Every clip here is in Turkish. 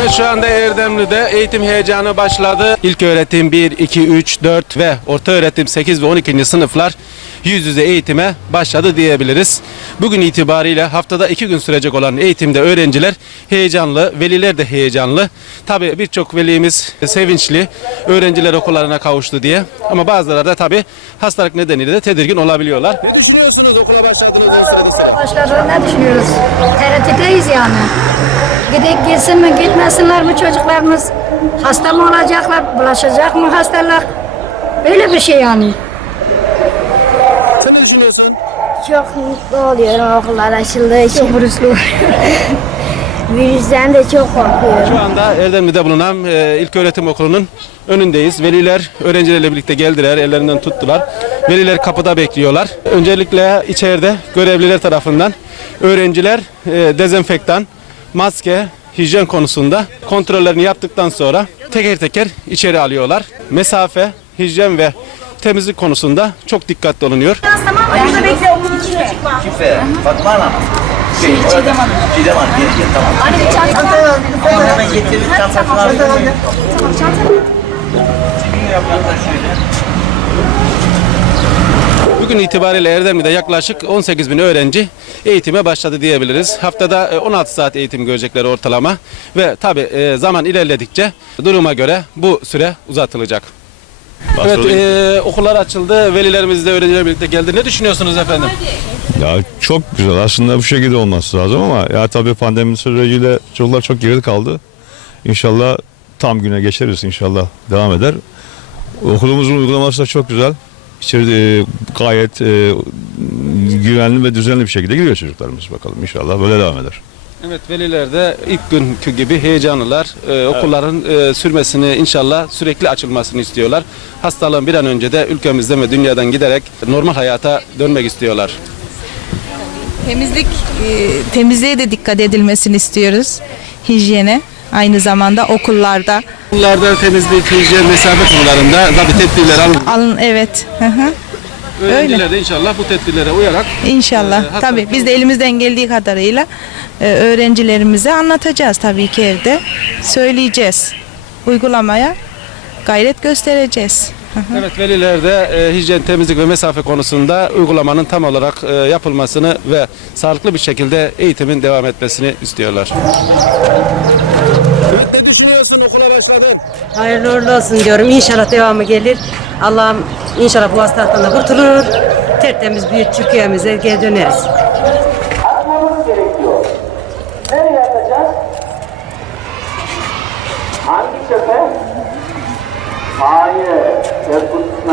Evet şu anda Erdemli'de eğitim heyecanı başladı. İlk öğretim 1, 2, 3, 4 ve orta öğretim 8 ve 12. sınıflar yüz yüze eğitime başladı diyebiliriz. Bugün itibariyle haftada iki gün sürecek olan eğitimde öğrenciler heyecanlı, veliler de heyecanlı. Tabi birçok velimiz sevinçli, öğrenciler okullarına kavuştu diye. Ama bazıları da tabi hastalık nedeniyle de tedirgin olabiliyorlar. Ne düşünüyorsunuz okula başladığınız sırada? Ne düşünüyoruz? Tereddütteyiz yani. Gidip gitsin mi gitmesinler mi çocuklarımız? Hasta mı olacaklar? Bulaşacak mı hastalık? Öyle bir şey yani. Ne düşünüyorsun? Çok mutlu oluyorum okullar açıldığı için. Çok virüslü. Virüsten de çok korkuyorum. Şu anda Erdemli'de bulunan e, ilk öğretim okulunun önündeyiz. Veliler öğrencilerle birlikte geldiler, ellerinden tuttular. Veliler kapıda bekliyorlar. Öncelikle içeride görevliler tarafından öğrenciler e, dezenfektan, maske, hijyen konusunda kontrollerini yaptıktan sonra teker teker içeri alıyorlar. Mesafe, hijyen ve temizlik konusunda çok dikkatli olunuyor. Kimse. Fatma Hanım. Şey, Çiğdem Hanım. Çiğdem Hanım. Gel gel tamam. Anne bir çanta Tamam hemen getirin çantasını alayım. Tamam çanta. Şimdi yapıyorlar şöyle. Bugün itibariyle Erdemli'de yaklaşık 18 bin öğrenci eğitime başladı diyebiliriz. Haftada e, 16 saat eğitim görecekler ortalama ve tabi zaman ilerledikçe duruma göre bu süre uzatılacak. Evet e, okullar açıldı. Velilerimiz de öğrencilerle birlikte geldi. Ne düşünüyorsunuz efendim? Ya çok güzel. Aslında bu şekilde olması lazım ama ya tabii pandemi süreciyle çocuklar çok geride kaldı. İnşallah tam güne geçeriz inşallah devam eder. Okulumuzun uygulaması da çok güzel. İçeride e, gayet e, güvenli ve düzenli bir şekilde giriyor çocuklarımız bakalım inşallah böyle devam eder. Evet veliler de ilk günkü gibi heyecanlılar. E, okulların e, sürmesini inşallah sürekli açılmasını istiyorlar. Hastalığın bir an önce de ülkemizden ve dünyadan giderek normal hayata dönmek istiyorlar. Temizlik, e, temizliğe de dikkat edilmesini istiyoruz. Hijyene. Aynı zamanda okullarda. Okullarda temizlik, hijyen, mesafe konularında tabii tedbirler alın. Alın evet. Hı hı. Öğrenciler de inşallah bu tedbirlere uyarak İnşallah. Hastalık tabii biz de elimizden geldiği kadarıyla e, öğrencilerimize anlatacağız tabii ki evde. Söyleyeceğiz. Uygulamaya gayret göstereceğiz. Evet veliler de e, hijyen, temizlik ve mesafe konusunda uygulamanın tam olarak e, yapılmasını ve sağlıklı bir şekilde eğitimin devam etmesini istiyorlar. Evet, ne düşünüyorsun okula başladın? Hayırlı uğurlu olsun diyorum. İnşallah devamı gelir. Allah'ım inşallah bu hastalıktan da kurtulur. Tertemiz bir Türkiye'mize geri döneriz.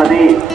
যদি